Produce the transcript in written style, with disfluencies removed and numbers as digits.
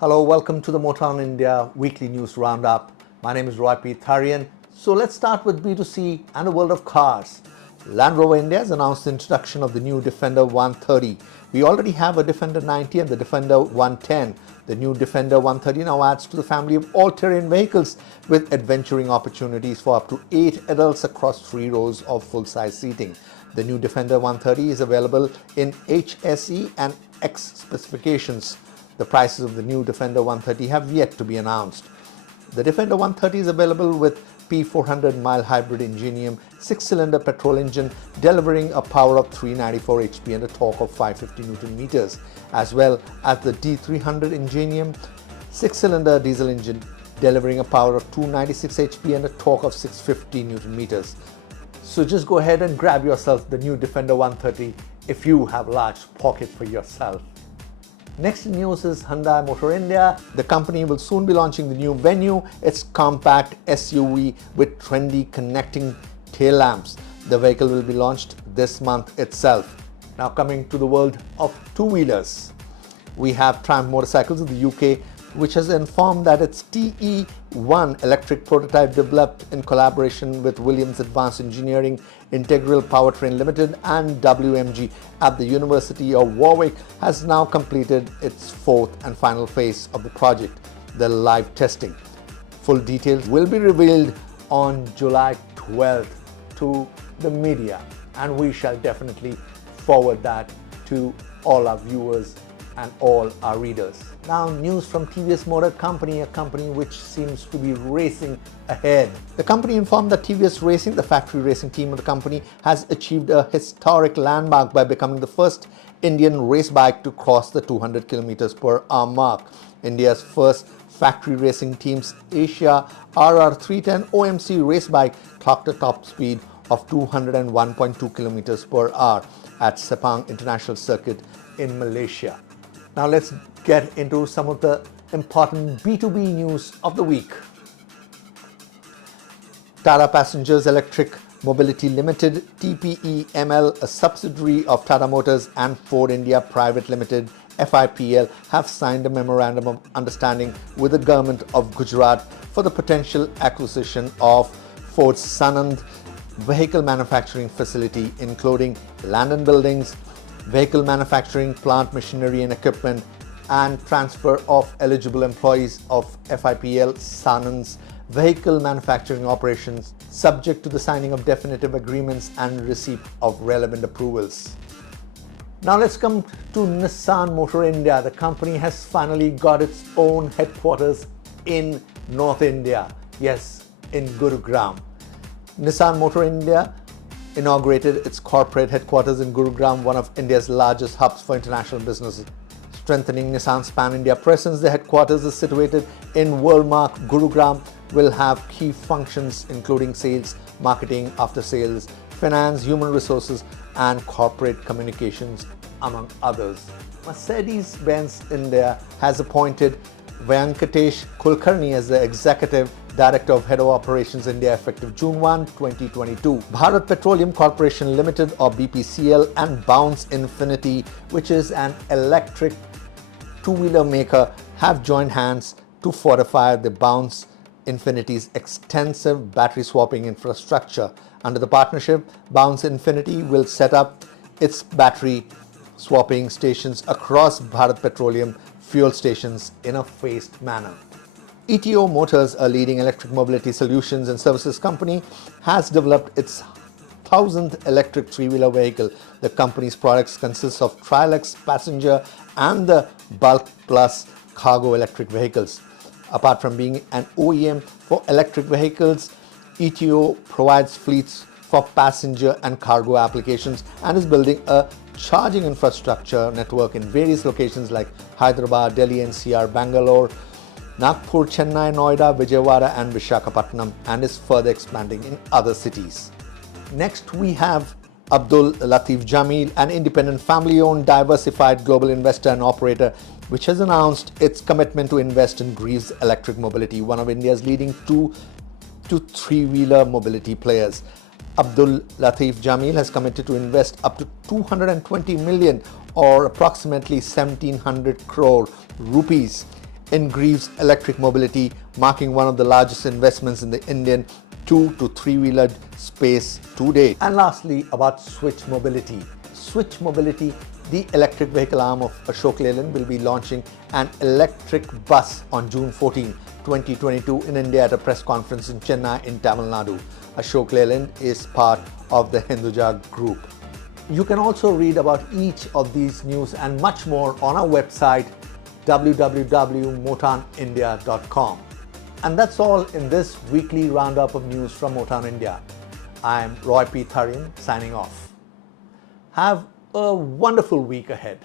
Hello, welcome to the Motown India weekly news roundup. My name is Roy P. Tharian. So let's start with B2C and the world of cars. Land Rover India has announced the introduction of the new Defender 130. We already have a Defender 90 and the Defender 110. The new Defender 130 now adds to the family of all-terrain vehicles with adventuring opportunities for up to 8 adults across 3 rows of full-size seating. The new Defender 130 is available in HSE and X specifications. The prices of the new Defender 130 have yet to be announced. The Defender 130 is available with P400 mild hybrid Ingenium 6-cylinder petrol engine delivering a power of 394 HP and a torque of 550 Newton meters, as well as the D300 Ingenium 6-cylinder diesel engine delivering a power of 296 HP and a torque of 650 Newton meters. So just go ahead and grab yourself the new Defender 130 if you have a large pocket for yourself. Next in news is Hyundai Motor India. The company will soon be launching the new Venue, its compact SUV with trendy connecting tail lamps. The vehicle will be launched this month itself. Now coming to the world of two-wheelers. We have Triumph Motorcycles of the UK, which has informed that its TE1 electric prototype developed in collaboration with Williams Advanced Engineering, Integral Powertrain Limited and WMG at the University of Warwick has now completed its 4th and final phase of the project, the live testing. Full details will be revealed on July 12th to the media, and we shall definitely forward that to all our viewers and all our readers. Now news from TVS Motor Company, a company which seems to be racing ahead. The company informed that TVS Racing, the factory racing team of the company, has achieved a historic landmark by becoming the first Indian race bike to cross the 200 km/h mark. India's first factory racing team's Asia RR310 OMC race bike clocked a top speed of 201.2 km/h at Sepang International Circuit in Malaysia. Now let's get into some of the important B2B news of the week. Tata Passengers Electric Mobility Limited TPEML, a subsidiary of Tata Motors, and Ford India Private Limited FIPL have signed a memorandum of understanding with the government of Gujarat for the potential acquisition of Ford's Sanand vehicle manufacturing facility, including land and buildings, vehicle manufacturing, plant machinery and equipment, and transfer of eligible employees of FIPL Sanand's vehicle manufacturing operations, subject to the signing of definitive agreements and receipt of relevant approvals. Now let's come to Nissan Motor India. The company has finally got its own headquarters in North India. Yes, in Gurugram. Nissan Motor India inaugurated its corporate headquarters in Gurugram, one of India's largest hubs for international business. Strengthening Nissan's pan-India presence, the headquarters is situated in Worldmark. Gurugram will have key functions including sales, marketing, after-sales, finance, human resources and corporate communications, among others. Mercedes-Benz India has appointed Venkatesh Kulkarni as the Executive Director of Head of Operations India effective June 1, 2022. Bharat Petroleum Corporation Limited or BPCL and Bounce Infinity, which is an electric two-wheeler maker, have joined hands to fortify the Bounce Infinity's extensive battery swapping infrastructure. Under the partnership, Bounce Infinity will set up its battery swapping stations across Bharat Petroleum fuel stations in a phased manner. ETO Motors, a leading electric mobility solutions and services company, has developed its 1000th electric three-wheeler vehicle. The company's products consist of Trilux passenger and the Bulk Plus cargo electric vehicles. Apart from being an OEM for electric vehicles, ETO provides fleets for passenger and cargo applications and is building a charging infrastructure network in various locations like Hyderabad, Delhi NCR, Bangalore, Nagpur, Chennai, Noida, Vijayawada and Visakhapatnam, and is further expanding in other cities. Next we have Abdul Latif Jameel, an independent family-owned diversified global investor and operator which has announced its commitment to invest in Greaves Electric Mobility, one of India's leading 2 to 3-wheeler mobility players. Abdul Latif Jameel has committed to invest up to 220 million or approximately 1700 crore rupees in Greaves Electric Mobility, marking one of the largest investments in the Indian 2 to 3-wheeler space to date. And lastly, about Switch Mobility. Switch Mobility, the electric vehicle arm of Ashok Leyland, will be launching an electric bus on June 14, 2022 in India at a press conference in Chennai in Tamil Nadu. Ashok Leyland is part of the Hinduja Group. You can also read about each of these news and much more on our website www.motowinindia.com. And that's all in this weekly roundup of news from Motown India. I'm Roy P. Tharian signing off. Have a wonderful week ahead.